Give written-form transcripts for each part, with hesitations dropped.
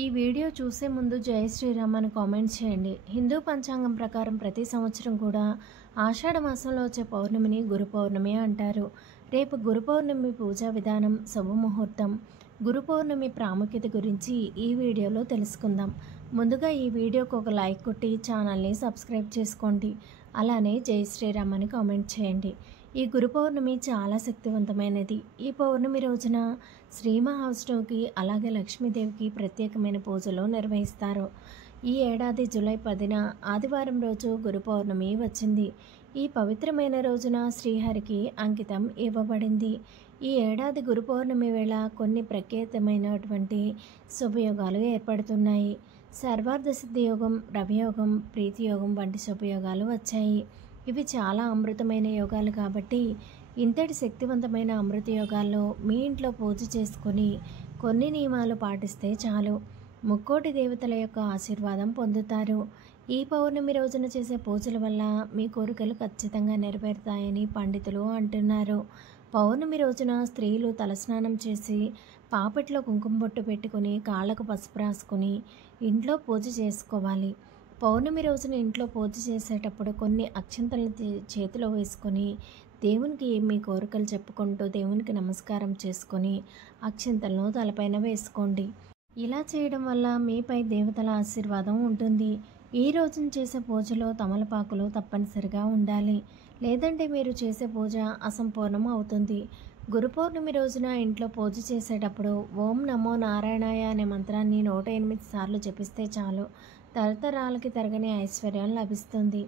ఈ వీడియో చూసే ముందు జై శ్రీరామ్ అని కామెంట్ చేయండి. హిందూ పంచాంగం ప్రకారం ప్రతి సంవత్సరం కూడా ఆషాఢ మాసంలో వచ్చే పౌర్ణమిని గురు పౌర్ణమి అంటారు. రేపు గురు పౌర్ణమి పూజా విధానం, శుభముహూర్తం, గురు పౌర్ణమి ప్రాముఖ్యత గురించి ఈ వీడియోలో తెలుసుకుందాం. ముందుగా ఈ వీడియోకి ఒక లైక్ కొట్టి ఛానల్ని సబ్స్క్రైబ్ చేసుకోండి. అలానే జై శ్రీరామ్ అని కామెంట్ చేయండి. ఈ గురు పౌర్ణమి చాలా శక్తివంతమైనది. ఈ పౌర్ణమి రోజున శ్రీ మహావిష్ణువుకి అలాగే లక్ష్మీదేవికి ప్రత్యేకమైన పూజలు నిర్వహిస్తారు. ఈ ఏడాది జూలై 10న ఆదివారం రోజు గురు పౌర్ణమి వచ్చింది. ఈ పవిత్రమైన రోజున శ్రీహరికి అంకితం ఇవ్వబడింది. ఈ ఏడాది గురు పౌర్ణమి వేళ కొన్ని ప్రత్యేకమైనటువంటి శుభయోగాలు ఏర్పడుతున్నాయి. సర్వార్థ సిద్ధి యోగం, రవియోగం, ప్రీతి యోగం వంటి శుభయోగాలు వచ్చాయి. ఇవి చాలా అమృతమైన యోగాలు కాబట్టి ఇంతటి శక్తివంతమైన అమృత యోగాల్లో మీ ఇంట్లో పూజ చేసుకొని కొన్ని నియమాలు పాటిస్తే చాలు, ముక్కోటి దేవతల యొక్క ఆశీర్వాదం పొందుతారు. ఈ పౌర్ణమి రోజున చేసే పూజల వల్ల మీ కోరికలు ఖచ్చితంగా నెరవేరుతాయని పండితులు అంటున్నారు. పౌర్ణమి రోజున స్త్రీలు తలస్నానం చేసి పాపెట్లో కుంకుమ బొట్టు పెట్టుకుని కాళ్ళకు పసుపు రాసుకొని ఇంట్లో పూజ చేసుకోవాలి. పౌర్ణమి రోజున ఇంట్లో పూజ చేసేటప్పుడు కొన్ని అక్షంతలను చేతిలో వేసుకొని దేవునికి మీ కోరికలు చెప్పుకుంటూ దేవునికి నమస్కారం చేసుకొని అక్షంతలను తలపైన వేసుకోండి. ఇలా చేయడం వల్ల మీపై దేవతల ఆశీర్వాదం ఉంటుంది. ఈ రోజున చేసే పూజలో తమలపాకులు తప్పనిసరిగా ఉండాలి, లేదంటే మీరు చేసే పూజ అసంపూర్ణం అవుతుంది. గురు పౌర్ణమి రోజున ఇంట్లో పూజ చేసేటప్పుడు ఓం నమో నారాయణాయ అనే మంత్రాన్ని 108 సార్లు జపిస్తే చాలు, తరతరాలకి తరగని ఐశ్వర్యం లభిస్తుంది.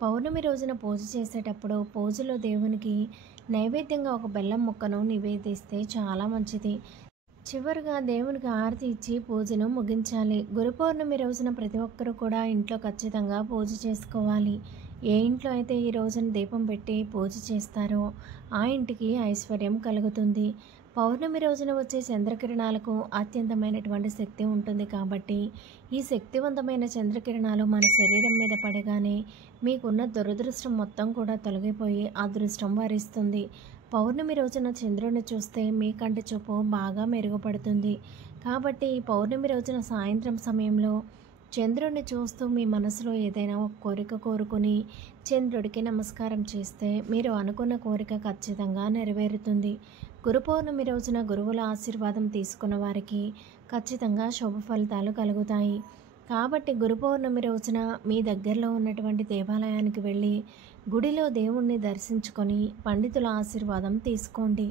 పౌర్ణమి రోజున పూజ చేసేటప్పుడు పూజలో దేవునికి నైవేద్యంగా ఒక బెల్లం ముక్కను నివేదిస్తే చాలా మంచిది. చివరిగా దేవునికి హారతి ఇచ్చి పూజను ముగించాలి. గురు పౌర్ణమి రోజున ప్రతి ఒక్కరూ కూడా ఇంట్లో ఖచ్చితంగా పూజ చేసుకోవాలి. ఏ ఇంట్లో అయితే ఈ రోజున దీపం పెట్టి పూజ చేస్తారో ఆ ఇంటికి ఐశ్వర్యం కలుగుతుంది. పౌర్ణమి రోజున వచ్చే చంద్రకిరణాలకు అత్యంతమైనటువంటి శక్తి ఉంటుంది కాబట్టి ఈ శక్తివంతమైన చంద్రకిరణాలు మన శరీరం మీద పడగానే మీకున్న దురదృష్టం మొత్తం కూడా తొలగిపోయి అదృష్టం వరిస్తుంది. పౌర్ణమి రోజున చంద్రుడిని చూస్తే మీ కంటి చూపు బాగా మెరుగుపడుతుంది. కాబట్టి ఈ పౌర్ణమి రోజున సాయంత్రం సమయంలో చంద్రుడిని చూస్తూ మీ మనసులో ఏదైనా ఒక కోరిక కోరుకుని చంద్రుడికి నమస్కారం చేస్తే మీరు అనుకున్న కోరిక ఖచ్చితంగా నెరవేరుతుంది. గురు పౌర్ణమి రోజున గురువుల ఆశీర్వాదం తీసుకున్న వారికి ఖచ్చితంగా శుభ ఫలితాలు కలుగుతాయి. కాబట్టి గురు పౌర్ణమి రోజున మీ దగ్గరలో ఉన్నటువంటి దేవాలయానికి వెళ్ళి గుడిలో దేవుణ్ణి దర్శించుకొని పండితుల ఆశీర్వాదం తీసుకోండి.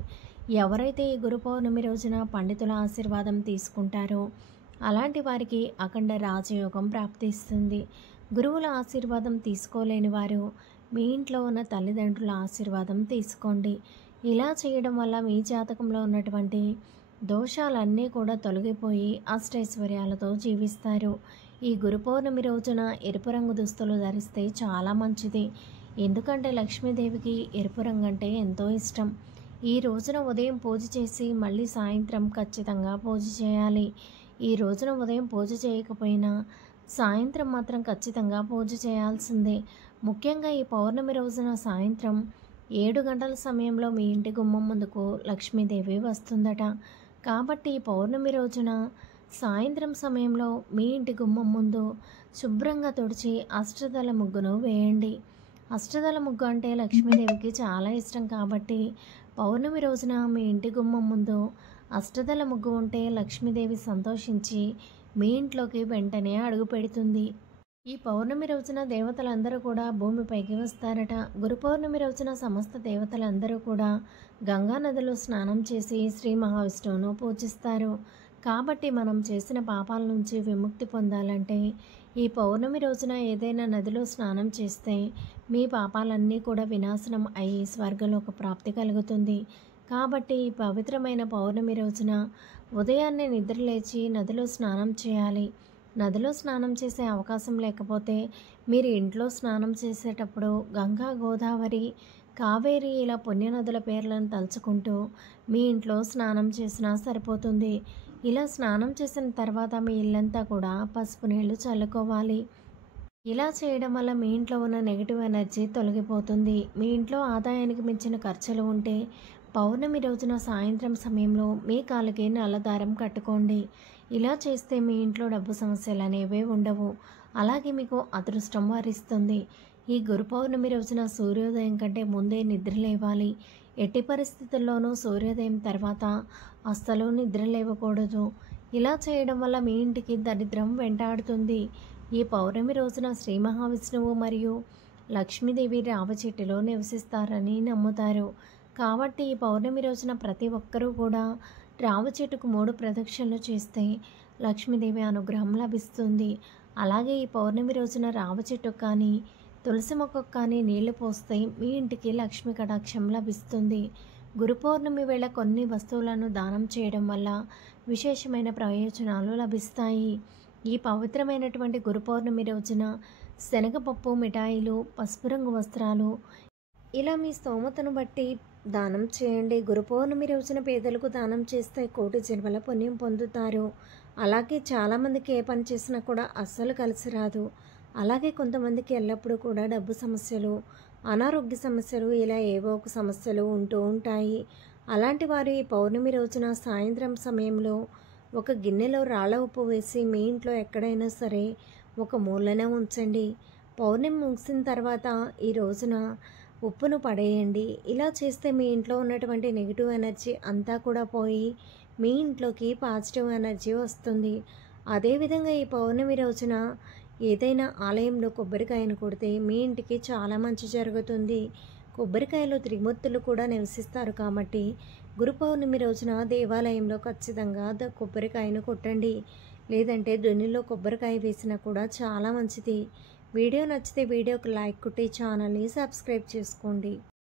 ఎవరైతే ఈ గురు పౌర్ణమి రోజున పండితుల ఆశీర్వాదం తీసుకుంటారో అలాంటి వారికి అఖండ రాజయోగం ప్రాప్తిస్తుంది. గురువుల ఆశీర్వాదం తీసుకోలేని వారు మీ ఇంట్లో ఉన్న తల్లిదండ్రుల ఆశీర్వాదం తీసుకోండి. ఇలా చేయడం వల్ల మీ జాతకంలో ఉన్నటువంటి దోషాలన్నీ కూడా తొలగిపోయి అష్టైశ్వర్యాలతో జీవిస్తారు. ఈ గురు పౌర్ణమి రోజున ఎరుపు రంగు దుస్తులు ధరిస్తే చాలా మంచిది. ఎందుకంటే లక్ష్మీదేవికి ఎరుపు రంగు అంటే ఎంతో ఇష్టం. ఈ రోజున ఉదయం పూజ చేసి మళ్ళీ సాయంత్రం ఖచ్చితంగా పూజ చేయాలి. ఈ రోజున ఉదయం పూజ చేయకపోయినా సాయంత్రం మాత్రం ఖచ్చితంగా పూజ చేయాల్సిందే. ముఖ్యంగా ఈ పౌర్ణమి రోజున సాయంత్రం 7 గంటల సమయంలో మీ ఇంటి గుమ్మం ముందుకు లక్ష్మీదేవి వస్తుందట. కాబట్టి ఈ పౌర్ణమి రోజున సాయంత్రం సమయంలో మీ ఇంటి గుమ్మం ముందు శుభ్రంగా తుడిచి అష్టదళ ముగ్గును వేయండి. అష్టదళ ముగ్గు అంటే లక్ష్మీదేవికి చాలా ఇష్టం కాబట్టి పౌర్ణమి రోజున మీ ఇంటి గుమ్మం ముందు అష్టదళ ముగ్గు ఉంటే లక్ష్మీదేవి సంతోషించి మీ ఇంట్లోకి వెంటనే అడుగు పెడుతుంది. ఈ పౌర్ణమి రోజున దేవతలందరూ కూడా భూమిపైకి వస్తారట. గురు పౌర్ణమి రోజున సమస్త దేవతలందరూ కూడా గంగా నదిలో స్నానం చేసి శ్రీ మహావిష్ణువును పూజిస్తారు. కాబట్టి మనం చేసిన పాపాల నుంచి విముక్తి పొందాలంటే ఈ పౌర్ణమి రోజున ఏదైనా నదిలో స్నానం చేస్తే మీ పాపాలన్నీ కూడా వినాశనం అయ్యి స్వర్గలోక ప్రాప్తి కలుగుతుంది. కాబట్టి ఈ పవిత్రమైన పౌర్ణమి రోజున ఉదయాన్నే నిద్రలేచి నదిలో స్నానం చేయాలి. నదిలో స్నానం చేసే అవకాశం లేకపోతే మీరు ఇంట్లో స్నానం చేసేటప్పుడు గంగా, గోదావరి, కావేరి ఇలా పుణ్యనదుల పేర్లను తలుచుకుంటూ మీ ఇంట్లో స్నానం చేసినా సరిపోతుంది. ఇలా స్నానం చేసిన తర్వాత మీ ఇల్లంతా కూడా పసుపు నీళ్లు చల్లుకోవాలి. ఇలా చేయడం వల్ల మీ ఇంట్లో ఉన్న నెగిటివ్ ఎనర్జీ తొలగిపోతుంది. మీ ఇంట్లో ఆదాయానికి మించిన ఖర్చులు ఉంటే పౌర్ణమి రోజున సాయంత్రం సమయంలో మీ కాళ్ళకి నల్లదారం కట్టుకోండి. ఇలా చేస్తే మీ ఇంట్లో డబ్బు సమస్యలు అనేవే ఉండవు. అలాగే మీకు అదృష్టం వరిస్తుంది. ఈ గురు పౌర్ణమి రోజున సూర్యోదయం కంటే ముందే నిద్ర లేవాలి. ఎట్టి పరిస్థితుల్లోనూ సూర్యోదయం తర్వాత అస్సలు నిద్ర లేవకూడదు. ఇలా చేయడం వల్ల మీ ఇంటికి దరిద్రం వెంటాడుతుంది. ఈ పౌర్ణమి రోజున శ్రీ మహావిష్ణువు మరియు లక్ష్మీదేవి రావ చెట్టులో నివసిస్తారని నమ్ముతారు. కాబట్టి ఈ పౌర్ణమి రోజున ప్రతి ఒక్కరూ కూడా రావ చెట్టుకు 3 ప్రదక్షిణలు చేస్తే లక్ష్మీదేవి అనుగ్రహం లభిస్తుంది. అలాగే ఈ పౌర్ణమి రోజున రావ చెట్టుకు కానీ తులసి మొక్కకు కానీ నీళ్లు పోస్తే మీ ఇంటికి లక్ష్మీ కటాక్షం లభిస్తుంది. గురు పౌర్ణమి వేళ కొన్ని వస్తువులను దానం చేయడం వల్ల విశేషమైన ప్రయోజనాలు లభిస్తాయి. ఈ పవిత్రమైనటువంటి గురు పౌర్ణమి రోజున శనగపప్పు, మిఠాయిలు, పసుపు రంగు వస్త్రాలు ఇలా మీ స్తోమతను బట్టి దానం చేయండి. గురు పౌర్ణమి రోజున పేదలకు దానం చేస్తే కోటి జన్మల పుణ్యం పొందుతారు. అలాగే చాలామందికి ఏ పని చేసినా కూడా అస్సలు కలిసి రాదు. అలాగే కొంతమందికి ఎల్లప్పుడూ కూడా డబ్బు సమస్యలు, అనారోగ్య సమస్యలు ఇలా ఏవో ఒక సమస్యలు ఉంటూ ఉంటాయి. అలాంటి వారు ఈ పౌర్ణమి రోజున సాయంత్రం సమయంలో ఒక గిన్నెలో రాళ్ళ ఉప్పు వేసి మీ ఇంట్లో ఎక్కడైనా సరే ఒక మూలన ఉంచండి. పౌర్ణమి ముగిసిన తర్వాత ఈ రోజున ఉప్పును పడేయండి. ఇలా చేస్తే మీ ఇంట్లో ఉన్నటువంటి నెగిటివ్ ఎనర్జీ అంతా కూడా పోయి మీ ఇంట్లోకి పాజిటివ్ ఎనర్జీ వస్తుంది. అదేవిధంగా ఈ పౌర్ణమి రోజున ఏదైనా ఆలయంలో కొబ్బరికాయను కొడితే మీ ఇంటికి చాలా మంచి జరుగుతుంది. కొబ్బరికాయలో త్రిమూర్తులు కూడా నివసిస్తారు కాబట్టి గురు పౌర్ణమి రోజున దేవాలయంలో ఖచ్చితంగా కొబ్బరికాయను కొట్టండి. లేదంటే దొన్నిలో కొబ్బరికాయ వేసినా కూడా చాలా మంచిది. వీడియో నచ్చితే వీడియోకి లైక్ కొట్టి ఛానల్ని సబ్స్క్రైబ్ చేసుకోండి.